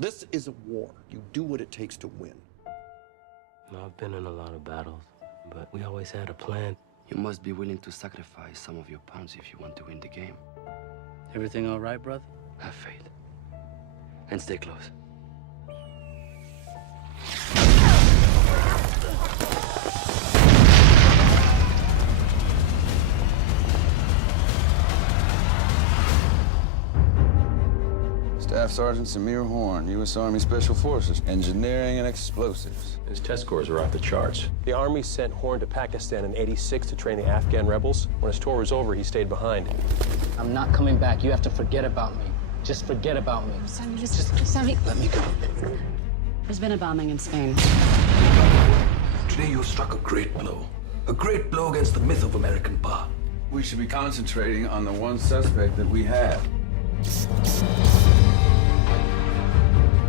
This is a war. You do what it takes to win. I've been in a lot of battles, but we always had a plan. You must be willing to sacrifice some of your pounds if you want to win the game. Everything all right, brother? Have faith. And stay close. Staff Sergeant Samir Horn, U.S. Army Special Forces, Engineering and Explosives. His test scores are off the charts. The Army sent Horn to Pakistan in '86 to train the Afghan rebels. When his tour was over, he stayed behind. I'm not coming back. You have to forget about me. Just forget about me. Sammy, Sammy, let me go. There's been a bombing in Spain. Today you struck a great blow. A great blow against the myth of American power. We should be concentrating on the one suspect that we have.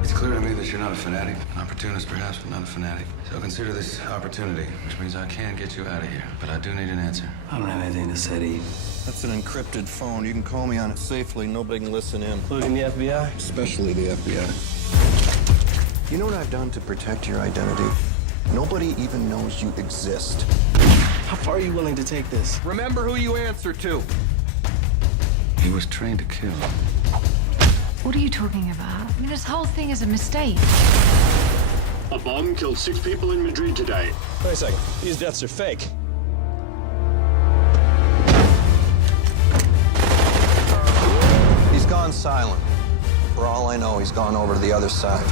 It's clear to me that you're not a fanatic. An opportunist, perhaps, but not a fanatic. So consider this opportunity, which means I can get you out of here. But I do need an answer. I don't have anything to say to you. That's an encrypted phone. You can call me on it safely. Nobody can listen in. Including the FBI? Especially the FBI. You know what I've done to protect your identity? Nobody even knows you exist. How far are you willing to take this? Remember who you answer to. He was trained to kill. What are you talking about? I mean, this whole thing is a mistake. A bomb killed 6 people in Madrid today. Wait a second. These deaths are fake. He's gone silent. For all I know, he's gone over to the other side.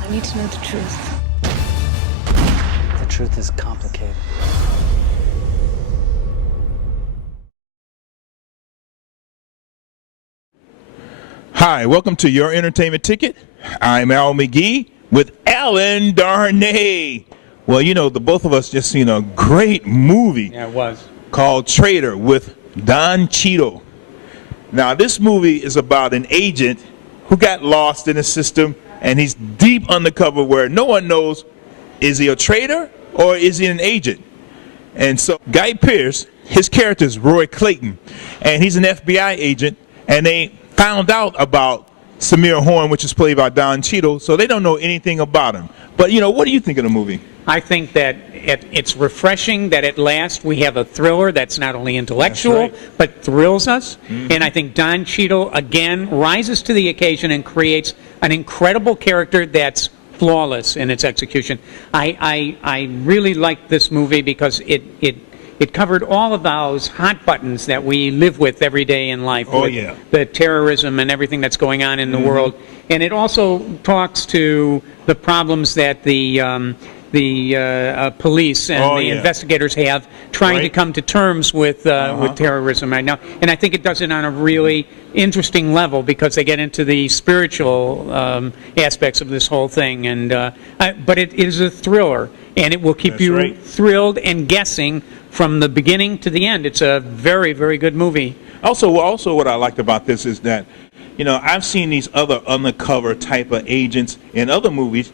I need to know the truth. The truth is complicated. Hi, welcome to Your Entertainment Ticket. I'm Al McGhee with Alyn Darnay. Well, you know, the both of us just seen a great movie. Yeah, it was. Called Traitor with Cheadle. Now, this movie is about an agent who got lost in the system, and he's deep undercover where no one knows, is he a traitor or is he an agent? And so Guy Pearce, his character is Roy Clayton, and he's an FBI agent, and they found out about Samir Horn, which is played by Cheadle, so they don't know anything about him. But, you know, what do you think of the movie? I think that it's refreshing that at last we have a thriller that's not only intellectual, but thrills us. Mm-hmm. And I think Cheadle, again, rises to the occasion and creates an incredible character that's flawless in its execution. I really like this movie because it covered all of those hot buttons that we live with every day in life. Oh, yeah. The terrorism and everything that's going on in the world. And it also talks to the problems that the police and investigators have trying to come to terms with terrorism right now. And I think it does it on a really interesting level because they get into the spiritual aspects of this whole thing. And but it is a thriller, and it will keep you thrilled and guessing from the beginning to the end. It's a very, very good movie. Also, what I liked about this is that, you know, I've seen these other undercover type of agents in other movies,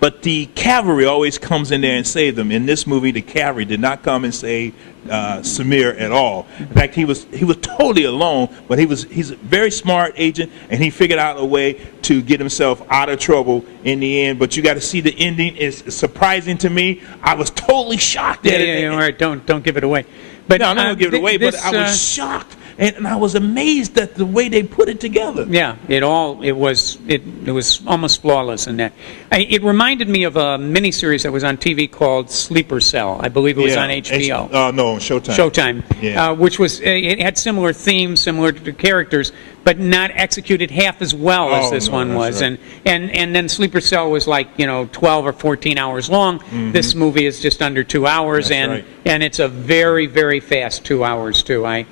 but the cavalry always comes in there and saves them. In this movie, the cavalry did not come and save Samir at all. In fact, he was totally alone, but he's a very smart agent, and he figured out a way to get himself out of trouble in the end. But you got to see the ending. It's surprising to me. I was totally shocked at it. Yeah, all right, don't give it away. But no, I'm not gonna give it away. But I was shocked. And I was amazed at the way they put it together. Yeah, it was almost flawless in that. It reminded me of a miniseries that was on TV called Sleeper Cell. I believe it was on HBO. No, Showtime. Showtime. Yeah. Which was it had similar themes, similar to characters, but not executed half as well as this one was. Right. And then Sleeper Cell was like 12 or 14 hours long. Mm-hmm. This movie is just under 2 hours, and it's a very, very fast 2 hours too. I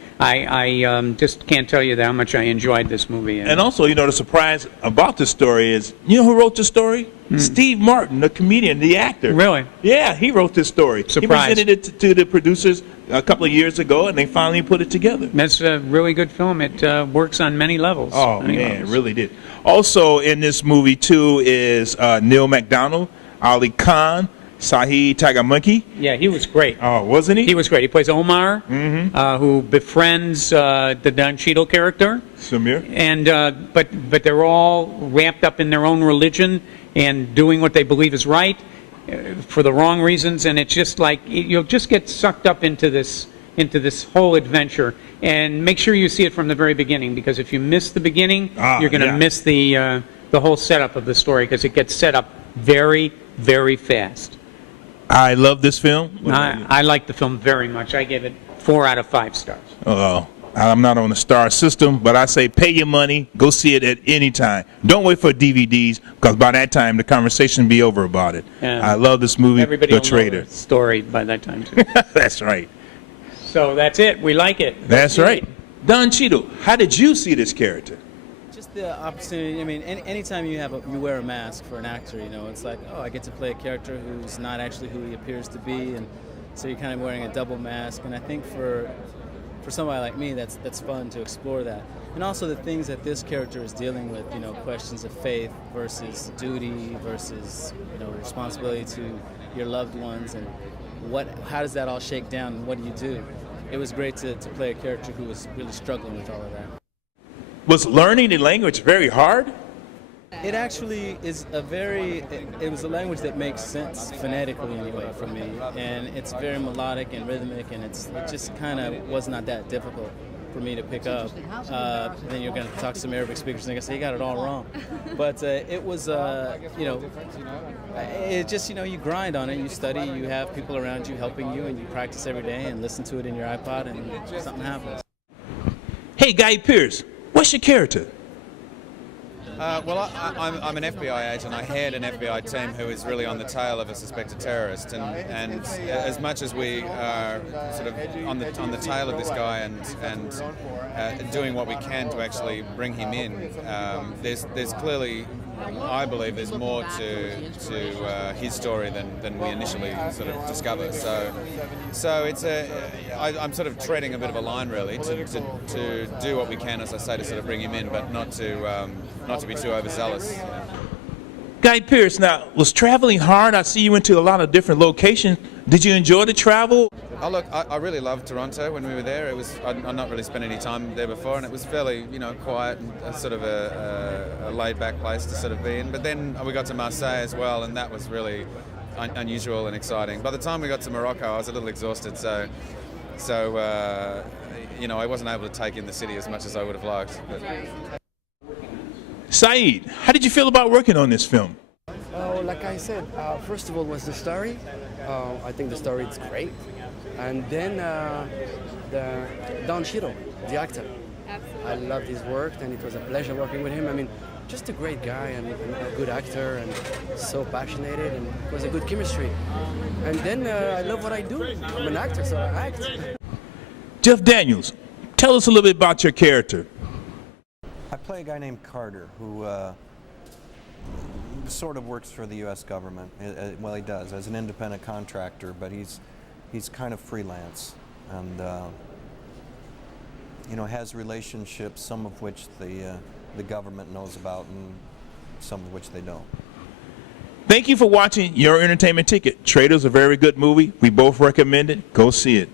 just can't tell you how much I enjoyed this movie. And also, you know, the surprise about this story is, you know who wrote the story? Steve Martin, the comedian, the actor. Really? Yeah, he wrote this story. Surprise. He presented it to the producers a couple of years ago, and they finally put it together. That's a really good film. It works on many levels. Oh, man, it really did. Also in this movie, too, is Neil McDonough, Ali Khan, Taghmaoui. Yeah, he was great. Oh, wasn't he? He was great. He plays Omar, who befriends the Don Cheadle character. Samir. And but they're all wrapped up in their own religion and doing what they believe is right for the wrong reasons, and it's just like you'll just get sucked up into this whole adventure. And make sure you see it from the very beginning, because if you miss the beginning, you're going to miss the whole setup of the story, because it gets set up very, very fast. I love this film. I like the film very much. I give it 4 out of 5 stars. Oh, I'm not on the star system, but I say pay your money, go see it at any time. Don't wait for DVDs, because by that time the conversation will be over about it. I love this movie, Everybody The Traitor. will know the story by that time too. That's right. So that's it. We like it. That's right. Don Cheadle, how did you see this character? Just the opportunity. I mean, anytime you wear a mask for an actor, you know, it's like, oh, I get to play a character who's not actually who he appears to be, and so you're kind of wearing a double mask. And I think for somebody like me, that's fun to explore that. And also the things that this character is dealing with, you know, questions of faith versus duty versus, you know, responsibility to your loved ones, and how does that all shake down, and what do you do? It was great to play a character who was really struggling with all of that. Was learning the language very hard? It actually is it was a language that makes sense phonetically anyway for me, and it's very melodic and rhythmic, and it just kind of was not that difficult for me to pick up. Then you're going to talk to some Arabic speakers and they're going to say, you got it all wrong. But it was, you know, it just, you know, you grind on it, you study, you have people around you helping you, and you practice every day and listen to it in your iPod, and something happens. Hey, Guy Pearce, what's your character? Well, I'm an FBI agent. I head an FBI team who is really on the tail of a suspected terrorist, and as much as we are sort of on the tail of this guy and doing what we can to actually bring him in, there's clearly, I believe, there's more to his story than we initially sort of discover. So it's I'm sort of treading a bit of a line really to do what we can, as I say, to sort of bring him in, but not to be too overzealous. Guy Pearce, now, was traveling hard? I see you went to a lot of different locations. Did you enjoy the travel? Oh, look, I really loved Toronto when we were there. It was I'd not really spent any time there before, and it was fairly, you know, quiet and sort of a laid-back place to sort of be in. But then we got to Marseille as well, and that was really unusual and exciting. By the time we got to Morocco, I was a little exhausted, so you know, I wasn't able to take in the city as much as I would have liked. But. Saeed, how did you feel about working on this film? Like I said, first of all was the story. I think the story is great. And then the Don Cheadle, the actor. Absolutely. I loved his work, and it was a pleasure working with him. I mean, just a great guy and a good actor, and so passionate, and it was a good chemistry. And then I love what I do. I'm an actor, so I act. Jeff Daniels, tell us a little bit about your character. I play a guy named Carter who sort of works for the U.S. government. Well, he does as an independent contractor, but he's kind of freelance, and you know, has relationships, some of which the government knows about, and some of which they don't. Thank you for watching Your Entertainment Ticket. Traitor's a very good movie. We both recommend it. Go see it.